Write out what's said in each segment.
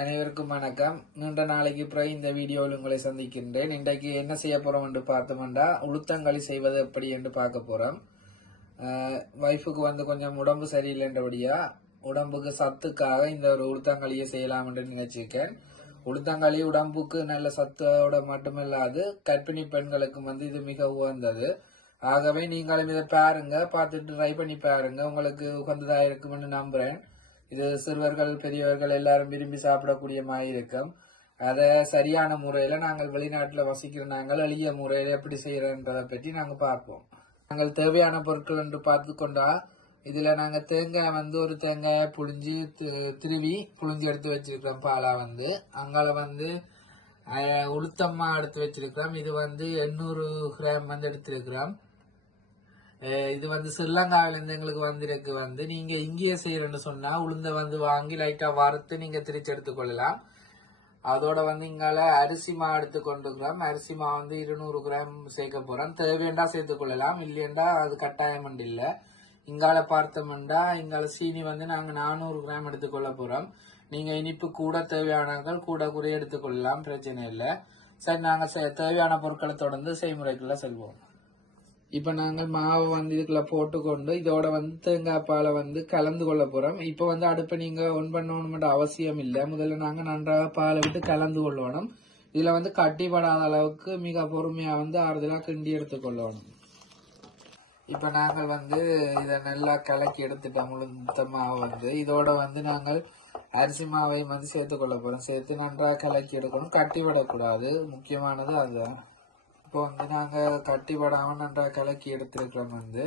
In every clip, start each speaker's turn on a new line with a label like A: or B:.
A: அனைவருக்கும் வணக்கம். நீண்ட நாளைக்கு பிறகு இந்த வீடியோவில் உங்களை சந்திக்கின்றேன். இன்றைக்கு என்ன செய்ய போறோம் என்று பார்த்தோம்னா உளுத்தங்களி செய்வது எப்படி என்று பார்க்க போறோம். ஒய்ஃபுக்கு வந்து கொஞ்சம் உடம்பு சரியில்லைன்றபடியா உடம்புக்கு சத்துக்காக இந்த ஒரு உளுத்தங்களியை செய்யலாம் என்று நினைச்சிருக்கேன். உளுத்தங்களி உடம்புக்கு நல்ல சத்தோட மட்டுமில்லாது கர்ப்பிணி பெண்களுக்கும் வந்து இது மிக உகந்தது. ஆகவே நீங்களும் இதை பாருங்க பார்த்துட்டு ட்ரை பண்ணி பாருங்க. உங்களுக்கு உகந்ததா இருக்கும்னு நம்புறேன். இது சிறுவர்கள் பெரியவர்கள் எல்லாரும் விரும்பி சாப்பிடக்கூடிய மாதிரி இருக்கும். அதை சரியான முறையில் நாங்கள் வெளிநாட்டில் வசிக்கிற நாங்கள் எளிய முறையில் எப்படி செய்கிறன்றதை பற்றி நாங்கள் பார்ப்போம். நாங்கள் தேவையான பொருட்கள் என்று பார்த்து கொண்டா இதில் நாங்கள் தேங்காய் வந்து ஒரு தேங்காயை புழிஞ்சு தி- திருவி புழிஞ்சு எடுத்து வச்சிருக்கிறோம் பாலா வந்து. அங்கால வந்து உளுத்தம்மா எடுத்து வச்சிருக்கிறோம். இது வந்து எண்ணூறு கிராம் வந்து எடுத்திருக்கிறோம். இது வந்து ஸ்ரீலங்காவில இருந்து எங்களுக்கு வந்திருக்கு வந்து. நீங்க இங்கேயே செய்யறேன்னு சொன்னா உளுந்த வந்து வாங்கி லைட்டா வறுத்து நீங்க திரிச்சு எடுத்துக்கொள்ளலாம். அதோட வந்து இங்கால அரிசி மா எடுத்து கொண்டுக்கிறோம் அரிசி மா வந்து இருநூறு கிராம் சேர்க்க போறோம். தேவையண்டா சேர்த்துக்கொள்ளலாம். இல்லையண்டா அது கட்டாயம் இல்லை. இங்கால பார்த்தோம்டா இங்கால சீனி வந்து நாங்கள் நானூறு கிராம் எடுத்துக்கொள்ள போறோம். நீங்க இனிப்பு கூட தேவையானவர்கள் கூட குறைய எடுத்துக்கொள்ளலாம். பிரச்சனை இல்லை. சரி நாங்கள் தேவையான பொருட்களை தொடர்ந்து செய்முறைக்குள்ள செல்வோம். இப்ப நாங்கள் மாவை வந்து இதுக்குள்ள போட்டுக்கொண்டு இதோட வந்து தேங்காய் பாலை வந்து கலந்து கொள்ள போறோம். இப்ப வந்து அடுப்பை நீங்க ஒன் பண்ணணும்ன்ற அவசியம் இல்லை. முதல்ல நாங்க நன்றாக பாலை விட்டு கலந்து கொள்ளணும். இதுல வந்து கட்டிப்படாத அளவுக்கு மிக பொறுமையா வந்து ஆறுதலா கிண்டி எடுத்துக்கொள்ளணும் இப்ப நாங்கள் வந்து இதை நல்லா கலக்கி எடுத்துட்டோம். முழுத்த மாவை வந்து. இதோட வந்து நாங்கள் அரிசி மாவையும் வந்து சேர்த்து கொள்ள போறோம். சேர்த்து நன்றாக கலக்கி எடுக்கணும். கட்டி விடக்கூடாது முக்கியமானது அதுதான். இப்போ வந்து நாங்கள் கட்டிப்படாமல் நன்றாக கலக்கி எடுத்திருக்கிறோம் வந்து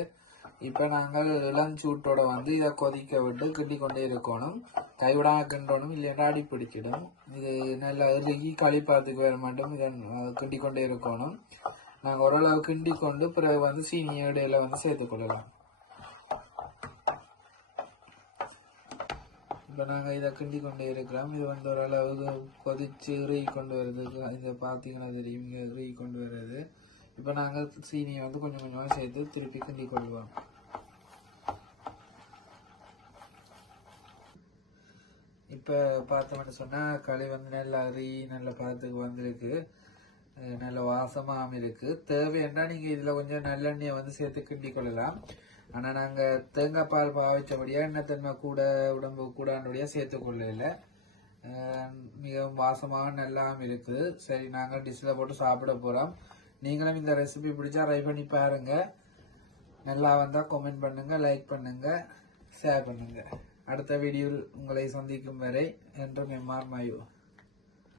A: இப்போ நாங்கள் இளஞ்சூட்டோட வந்து இதை கொதிக்க விட்டு கிண்டி கொண்டே இருக்கணும். கைவிடாமல் கிண்டணும் இல்லைன்னா அடி பிடிச்சிடும் இது நல்லா இறுகி கழிப்பாத்துக்கு வர மாட்டோம் இதை கிண்டி கொண்டே இருக்கணும். நாங்கள் ஓரளவு கிண்டி கொண்டு பிறகு வந்து சீனி இடையில வந்து சேர்த்துக்கொள்ளலாம் இப்போ நாங்கள் இதை கிண்டி கொண்டே இருக்கிறோம். இது வந்து ஓரளவுக்கு கொதிச்சு இறுகி கொண்டு வருது. இதை பார்த்தீங்கன்னா தெரியும். இங்கே இறுகி கொண்டு வர்றது இப்போ நாங்கள் சீனியை வந்து கொஞ்சம் கொஞ்சமாக சேர்த்து திருப்பி கிண்டி கொள்வோம். இப்போ பார்த்தோம்னு சொன்னால் களி வந்து நல்லா அரி நல்ல பதத்துக்கு வந்திருக்கு. நல்ல வாசமாகவும் இருக்கு. தேவைன்னா நீங்கள் இதில் கொஞ்சம் நல்லெண்ணெயை வந்து சேர்த்து கிண்டி கொள்ளலாம். ஆனால் நாங்கள் தேங்காய் பால் பாவிச்சபடியா எண்ணெய்த்தன்மை கூட உடம்பு கூடாண்டபடியாக சேர்த்து கொள்ளல. மிகவும் வாசமாக நல்லாவும் இருக்குது சரி நாங்கள் டிஷ்ஷில் போட்டு சாப்பிட போகிறோம் நீங்களும் இந்த ரெசிபி பிடிச்சா ட்ரை பண்ணி பாருங்க. நல்லா வந்தால் கமெண்ட் பண்ணுங்க லைக் பண்ணுங்க ஷேர் பண்ணுங்க. அடுத்த வீடியோவில் உங்களை சந்திக்கும் வரை என்றும் எம்ஆர் மயூ.